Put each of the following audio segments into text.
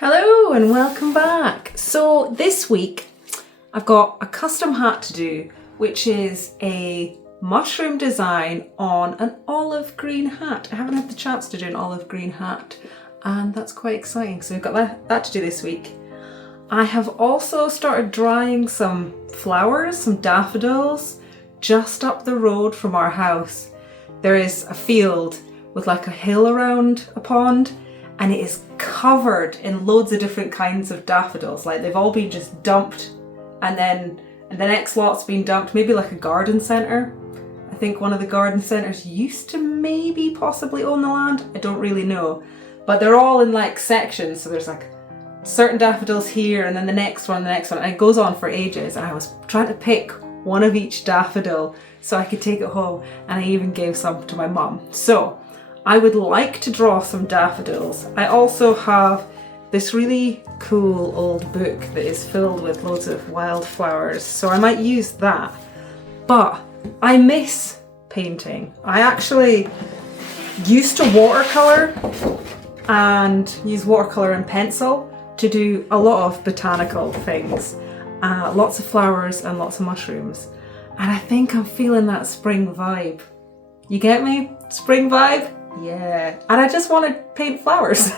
Hello and welcome back. So this week I've got a custom hat to do, which is a mushroom design on an olive green hat. I haven't had the chance to do an olive green hat and that's quite exciting. So we've got that to do this week. I have also started drying some flowers, some daffodils, just up the road from our house. There is a field with like a hill around a pond, and it is covered in loads of different kinds of daffodils. Like they've all been just dumped, and then the next lot's been dumped, maybe like a garden centre. I think one of the garden centres used to maybe possibly own the land. I don't really know. But they're all in like sections. So there's like certain daffodils here, and then the next one, and it goes on for ages. And I was trying to pick one of each daffodil so I could take it home, and I even gave some to my mum. So I would like to draw some daffodils. I also have this really cool old book that is filled with loads of wildflowers, so I might use that. But I miss painting. I actually used to watercolour and use watercolour and pencil to do a lot of botanical things. Lots of flowers and lots of mushrooms. And I think I'm feeling that spring vibe. You get me? Spring vibe? Yeah, and I just want to paint flowers.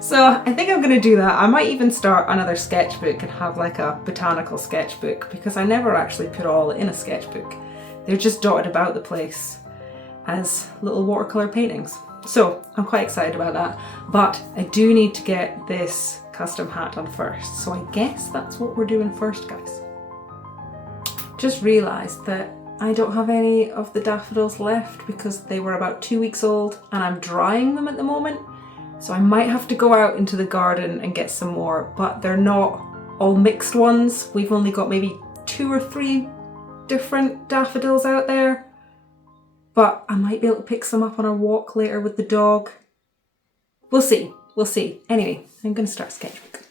So I think I'm going to do that. I might even start another sketchbook and have like a botanical sketchbook, because I never actually put all in a sketchbook. They're just dotted about the place as little watercolour paintings. So I'm quite excited about that, but I do need to get this custom hat done first. So I guess that's what we're doing first, guys. Just realised that I don't have any of the daffodils left because they were about 2 weeks old and I'm drying them at the moment. So I might have to go out into the garden and get some more, but they're not all mixed ones. We've only got maybe 2 or 3 different daffodils out there, but I might be able to pick some up on our walk later with the dog. We'll see, we'll see. Anyway, I'm going to start sketchbook.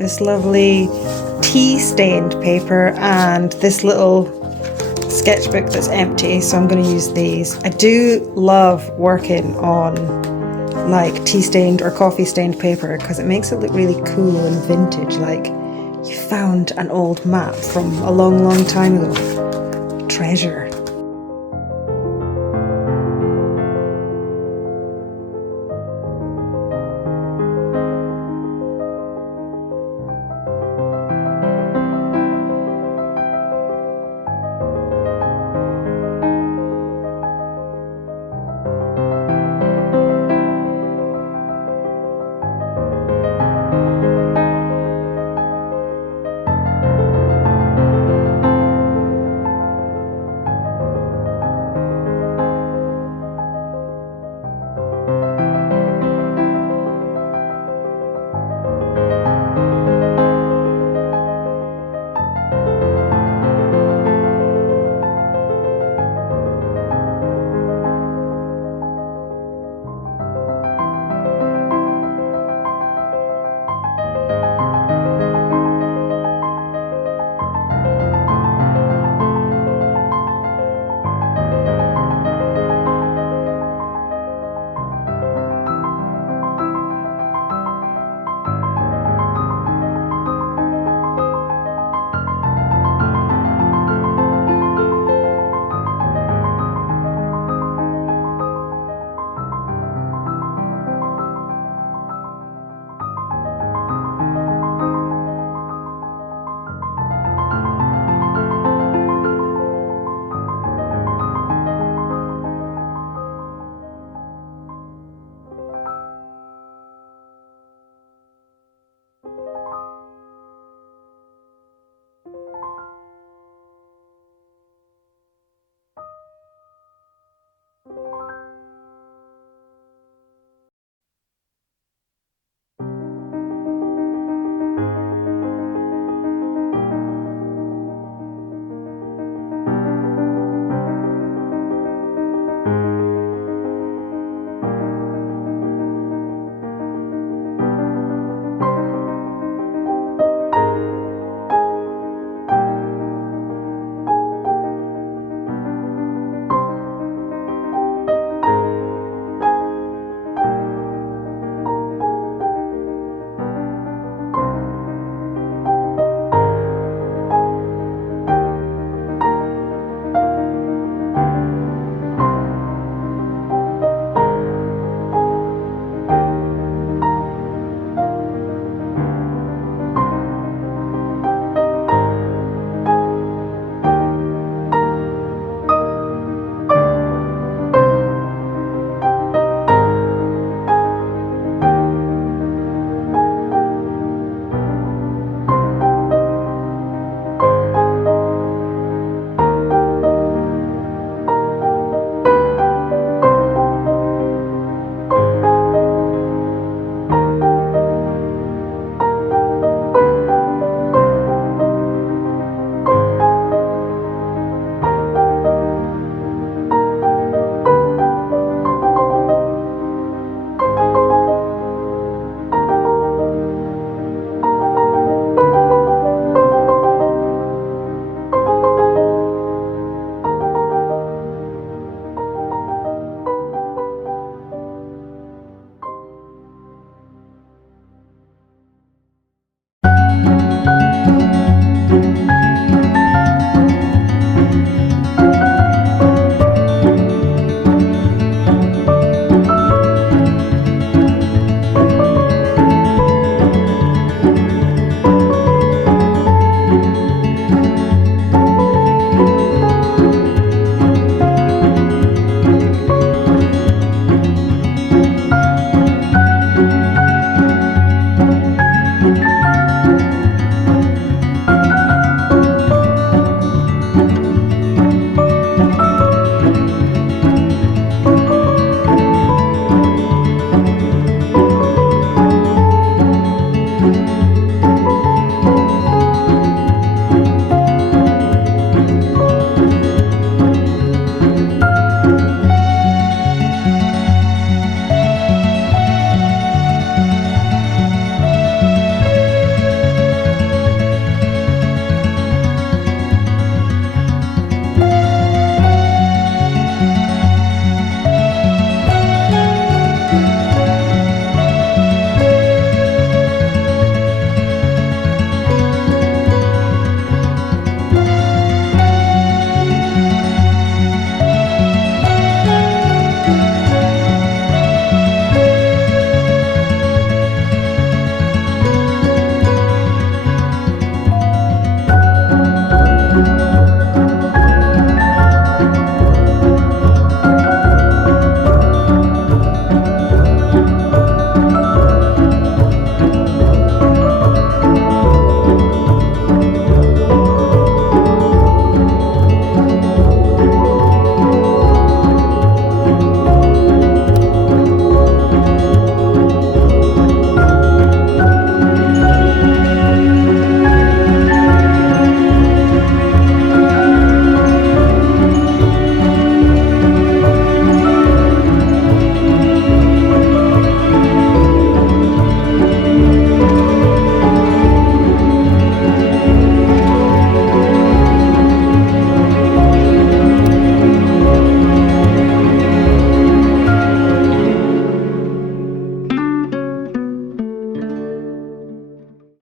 this lovely tea-stained paper and this little sketchbook that's empty, so I'm going to use these. I do love working on like tea-stained or coffee-stained paper because it makes it look really cool and vintage, like you found an old map from a long, long time ago. Treasure.